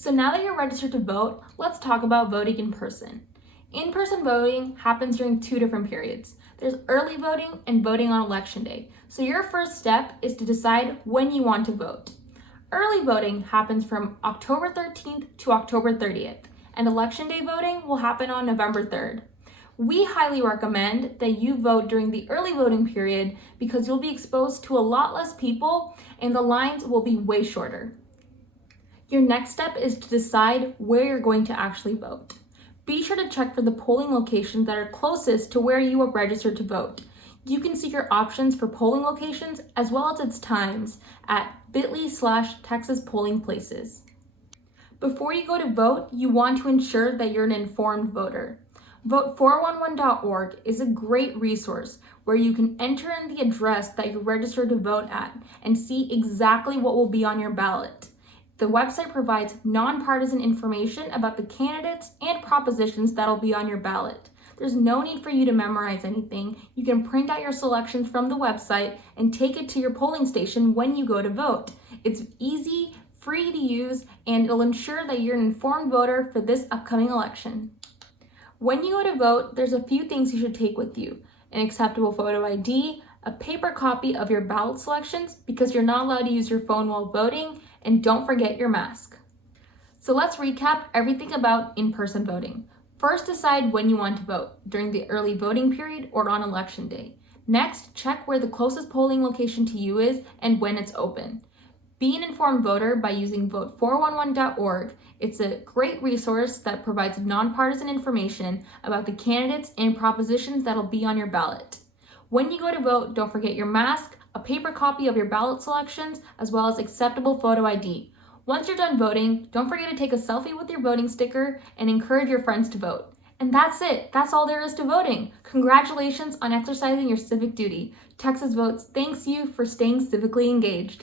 So now that you're registered to vote, let's talk about voting in person. In-person voting happens during two different periods. There's early voting and voting on election day. So your first step is to decide when you want to vote. Early voting happens from October 13th to October 30th, and election day voting will happen on November 3rd. We highly recommend that you vote during the early voting period because you'll be exposed to a lot less people and the lines will be way shorter. Your next step is to decide where you're going to actually vote. Be sure to check for the polling locations that are closest to where you are registered to vote. You can see your options for polling locations as well as its times at bit.ly/Texas polling places. Before you go to vote, you want to ensure that you're an informed voter. Vote411.org is a great resource where you can enter in the address that you're registered to vote at and see exactly what will be on your ballot. The website provides nonpartisan information about the candidates and propositions that'll be on your ballot. There's no need for you to memorize anything. You can print out your selections from the website and take it to your polling station when you go to vote. It's easy, free to use, and it'll ensure that you're an informed voter for this upcoming election. When you go to vote, there's a few things you should take with you: an acceptable photo ID, a paper copy of your ballot selections because you're not allowed to use your phone while voting, and don't forget your mask. So let's recap everything about in-person voting. First, decide when you want to vote, during the early voting period or on election day. Next, check where the closest polling location to you is and when it's open. Be an informed voter by using vote411.org. It's a great resource that provides nonpartisan information about the candidates and propositions that'll be on your ballot. When you go to vote, don't forget your mask, a paper copy of your ballot selections, as well as acceptable photo ID. Once you're done voting, don't forget to take a selfie with your voting sticker and encourage your friends to vote. And that's it. That's all there is to voting. Congratulations on exercising your civic duty. Texas Votes thanks you for staying civically engaged.